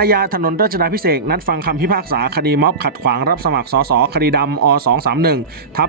อาญาถนนรัชดาพิเศษนัดฟังคำพิพากษาคดีม็อบขัดขวางรับสมัครสสคดีดำอ231ทับ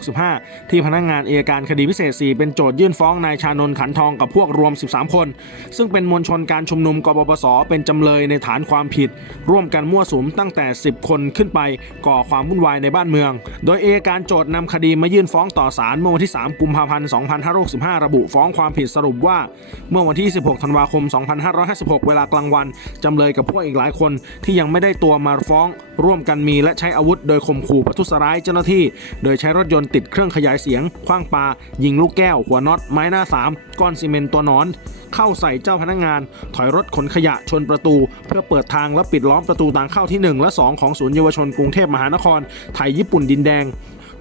2565 ที่พนักงงานเอยการคดีพิเศษ 4 เป็นโจทยื่นฟ้องนายชานนท์ขันทองกับพวกรวม 13 คน ซึ่งเป็นมวลชนการชุมนุมกบปสเป็นจำเลยในฐานความผิด ร่วมกันมั่วสุมตั้งแต่ 10 คนขึ้นไปก่อความวุ่นวายในบ้านเมือง โดยเอยการโจทนำคดีมายื่นฟ้องต่อศาลเมื่อวันที่ 3 กุมภาพันธ์ 2565 ระบุฟ้องความผิดสรุปว่า เมื่อวันที่ 16 ธันวาคม 2556 เวลากลางวันจำเลยกับพวกอีกหลายคนที่ยังไม่ได้ตัวมาฟ้อง ร่วมกันมีและใช้อาวุธโดยข่มขู่ประทุษร้ายเจ้าหน้าที่ โดยใช้รถยนต์ติดเครื่องขยายเสียงคว้างปายิงลูกแก้ว หัวน็อต ไม้หน้าสามก้อนซีเมนต์ตัวนอน เข้าใส่เจ้าพนักงาน ถอยรถขนขยะชนประตู เพื่อเปิดทางและปิดล้อมประตูทางเข้าที่ 1 และ 2 ของศูนย์เยาวชนกรุงเทพมหานครไทยญี่ปุ่นดินแดง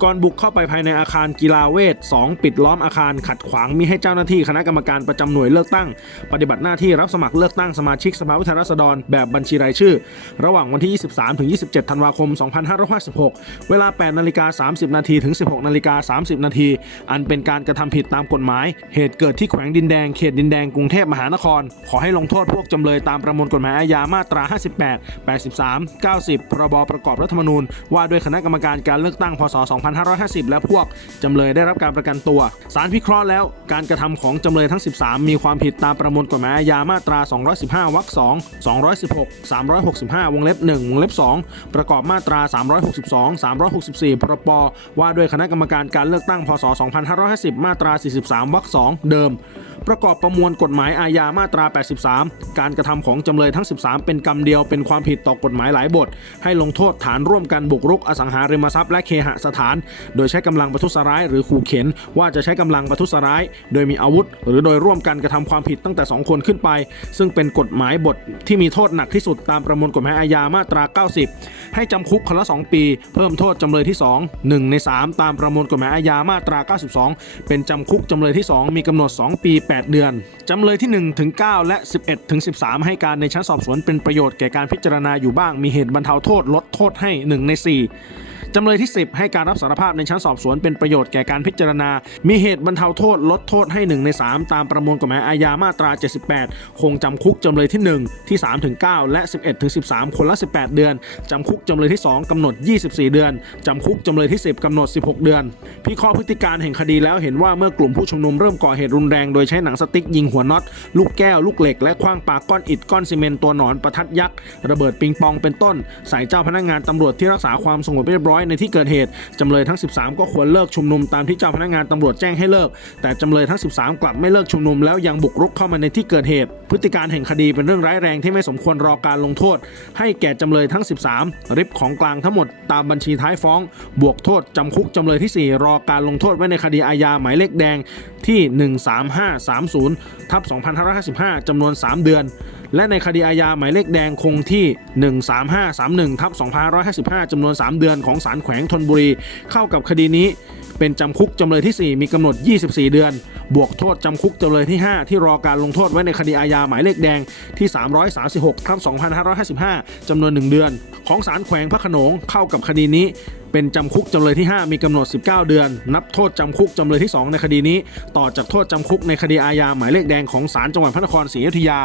ก่อนบุกเข้าไปภายในอาคารกีฬาเวท 2 ปิดล้อมอาคารขัดขวางมิให้เจ้าหน้าที่คณะกรรมการประจำหน่วยเลือกตั้ง ปฏิบัติหน้าที่รับสมัครเลือกตั้งสมาชิกสภาผู้แทนราษฎรแบบบัญชีรายชื่อ ระหว่างวันที่ 23ถึง27 ธันวาคม 2556 เวลา 8นาฬิกา30 นาทีถึง 16นาฬิกา30 นาที อันเป็นการกระทำผิดตามกฎหมาย เหตุเกิดที่แขวงดินแดงเขตดินแดงกรุงเทพมหานคร ขอให้ลงโทษพวกจำเลยตามประมวลกฎหมายอาญามาตรา 58 83 90 พรบประกอบรัฐธรรมนูญว่าด้วยคณะกรรมการการเลือกตั้งพศ2 2550 และพวกจำเลยได้รับการประกันตัว สารพิเคราะห์แล้วการกระทำของจำเลยทั้ง 13 มีความผิดตามประมวลกฎหมายอาญามาตรา 215 วรรค 2 216 365 วงเล็บ 1 วงเล็บ 2 ประกอบมาตรา 362 364 พรปว่าด้วยคณะกรรมการการเลือกตั้ง พศ 2550 มาตรา 43 วรรค 2 เดิม ประกอบประมวลกฎหมายอาญามาตรา 83 การกระทำของจำเลยทั้ง 13 เป็นกรรมเดียวเป็นความผิดต่อกฎหมายหลายบท ให้ลงโทษฐานร่วมกันบุกรุกอสังหาริมทรัพย์และเคหสถานโดยใช้กำลังประทุษร้ายหรือขู่เข็น ว่าจะใช้กำลังประทุษร้าย โดยมีอาวุธ หรือโดยร่วมกันกระทำความผิดตั้งแต่ 2 คนขึ้นไป ซึ่งเป็นกฎหมายบทที่มีโทษหนักที่สุดตามประมวลกฎหมายอาญามาตรา 90 ให้จำคุกคนละ 2 ปี เพิ่มโทษจำเลยที่ 2 1 ใน 3 ตามประมวลกฎหมายอาญามาตรา 92 เป็นจำคุกจำเลยที่ 2 มีกำหนด 2 ปี 8 เดือนจำเลยที่1ถึง9และ 11ถึง13 ให้การในชั้นสอบสวนเป็นประโยชน์แก่การพิจารณาอยู่บ้างมีเหตุบรรเทาโทษลดโทษให้ 1 ใน 4 จำเลยที่ 10 ให้การรับสารภาพในชั้นสอบสวนเป็นประโยชน์แก่การพิจารณา มีเหตุบรรเทาโทษลดโทษให้ 1 ใน 3 ตามประมวลกฎหมายอาญามาตรา 78 คงจำคุกจำเลยที่ 1 ที่ 3 ถึง 9 และ 11 ถึง 13 คนละ 18 เดือน จำคุกจำเลยที่ 2 กำหนด 24 เดือน จำคุกจำเลยที่ 10 กำหนด 16 เดือน พิเคราะห์พฤติการแห่งคดีแล้วเห็นว่าเมื่อกลุ่มผู้ชุมนุมเริ่มก่อเหตุรุนแรงโดยใช้หนังสติ๊กยิงหัวน็อต ลูกแก้ว ลูกเหล็ก และคว้างปาก้อนอิฐก้อนซีเมนต์ตัวหนอนประทัดยักษ์ระเบิดปิงปองเป็นต้น ใส่เจ้าพนักงานตำรวจที่รักษาความสงบเรียบร้อยในที่เกิดเหตุจำเลยทั้ง 13 ก็ควรเลิกชุมนุมตามที่เจ้าพนักงานตำรวจแจ้งให้เลิก แต่จำเลยทั้ง 13 กลับไม่เลิกชุมนุมแล้วยังบุกรุกเข้ามาในที่เกิดเหตุ พฤติการแห่งคดีเป็นเรื่องร้ายแรงที่ไม่สมควรรอการลงโทษ ให้แก่จำเลยทั้ง 13 ริบของกลางทั้งหมดตามบัญชีท้ายฟ้อง บวกโทษจำคุกจำเลยที่ 4 รอการลงโทษไว้ในคดีอาญาหมายเลขแดงที่ 13530ทับ2555จำนวน 3 เดือน และในคดีอาญาหมายเลขแดงคงที่ 13531ทับ2555จำนวน 3 เดือนของศาลแขวงธนบุรี เข้ากับคดีนี้ เป็นจำคุกจำเลยที่ 4 มีกำหนด 24 เดือน บวกโทษจำคุกจำเลยที่ 5 ที่รอการลงโทษไว้ในคดีอาญาหมายเลขแดงที่ 336ทับ2555จำนวน 1 เดือน ของศาลแขวงพระโขนงเข้ากับคดีนี้เป็นจำคุกจำเลยที่ 5 มีกำหนด 19 เดือน นับโทษจำคุกจำเลยที่ 2 ในคดีนี้ ต่อจากโทษจำคุกในคดีอาญาหมายเลขแดงของศาลจังหวัดพระนครศรีอยุธยา